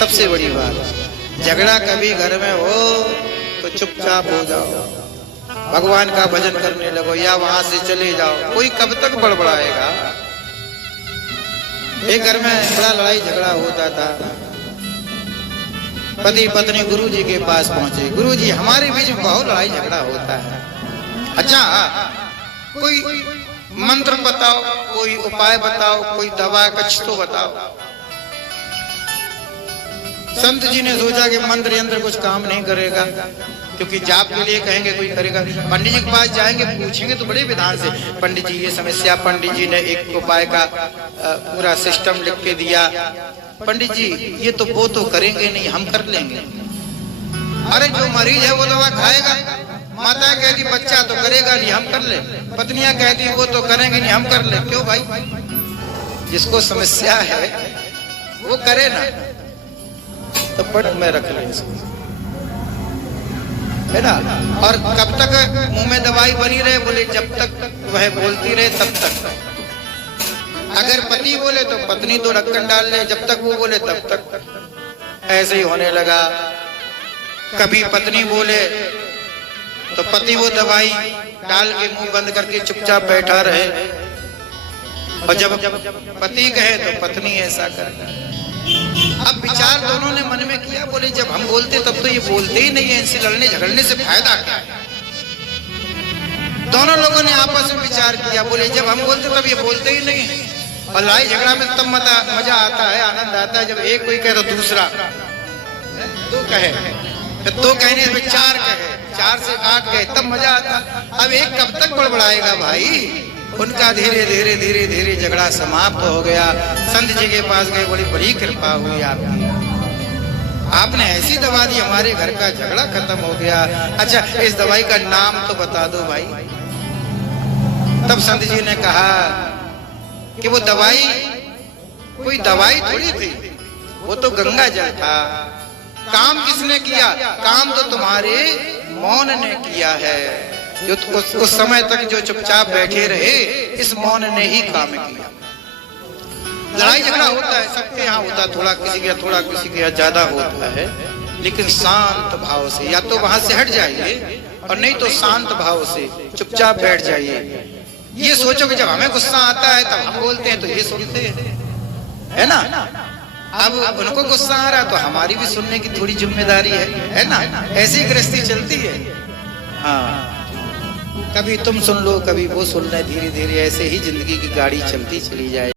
सबसे बड़ी बात। झगड़ा कभी घर में हो तो चुपचाप हो जाओ, भगवान का भजन करने लगो या वहां से चले जाओ। कोई कब तक बड़बड़ाएगा। एक घर में बड़ा लड़ाई झगड़ा होता था। पति पत्नी गुरुजी के पास पहुंचे। गुरुजी, हमारे बीच में बहुत लड़ाई झगड़ा होता है, अच्छा कोई मंत्र बताओ, कोई उपाय बताओ, कोई दवा कुछ तो बताओ। संत जी ने सोचा कि मंत्र यंत्र कुछ काम नहीं करेगा, क्योंकि जाप के लिए कहेंगे कोई करेगा। पंडित जी के पास जाएंगे, पूछेंगे तो बड़े विधान से, पंडित जी ये समस्या। पंडित जी ने एक उपाय का पूरा सिस्टम लिख के दिया। पंडित जी ये तो वो तो करेंगे नहीं, हम कर लेंगे। अरे जो मरीज है वो दवा खाएगा। माता कहती बच्चा तो करेगा नहीं, हम कर ले। पत्नियां कहती वो तो करेंगे नहीं, हम कर ले। क्यों भाई, जिसको समस्या है वो करे ना, तो पट में रख ले इसको, है ना। और कब तक मुंह में दवाई बनी रहे? बोले जब तक वह बोलती रहे तब तक। अगर पति बोले तो पत्नी तो ढक्कन डाल ले, जब तक वो बोले तब तक। ऐसे ही होने लगा। कभी पत्नी बोले तो पति वो दवाई डाल के मुंह बंद करके चुपचाप बैठा रहे, और जब पति कहे तो पत्नी ऐसा करे। अब विचार दोनों ने मन में किया, बोले जब हम बोलते तब तो ये बोलते ही नहीं है, इनसे लड़ने झगड़ने से फायदा क्या है। दोनों लोगों ने आपस में विचार किया, बोले जब हम बोलते तब ये बोलते ही नहीं है। और लड़ाई झगड़ा में तब मजा आता है, आनंद आता है, जब एक कोई कहे तो दूसरा दो कहे, फिर दो कहने में चार कहे, चार से आठ कहे, तब मजा आता। अब एक कब तक बड़बड़ाएगा भाई। उनका धीरे धीरे धीरे धीरे झगड़ा समाप्त हो गया। संत जी के पास गए, बड़ी बड़ी कृपा हुई आपकी, आपने ऐसी दवा दी, हमारे घर का झगड़ा खत्म हो गया। अच्छा इस दवाई का नाम तो बता दो भाई। तब संत जी ने कहा कि वो दवाई कोई दवाई थोड़ी थी, वो तो गंगा जल था। काम किसने किया? काम तो तुम्हारे मौन ने किया है। जो उस समय तक जो चुपचाप बैठे रहे, इस मौन ने ही काम किया। लड़ाई झगड़ा होता है, सबके यहाँ होता है, थोड़ा किसी के थोड़ा किसी के यहाँ ज्यादा होता है, लेकिन शांत भाव से। या तो वहां से हट जाइए, और नहीं तो शांत भाव से चुपचाप बैठ जाइए। ये सोचो कि जब हमें गुस्सा आता है तब हम बोलते हैं तो ये सुनते हैं, है ना। अब उनको गुस्सा आ रहा तो हमारी भी सुनने की थोड़ी जिम्मेदारी है ना। ऐसी गृहस्थी चलती है। हाँ, कभी तुम सुन लो, कभी वो सुन ले, धीरे धीरे ऐसे ही जिंदगी की गाड़ी चलती चली जाए।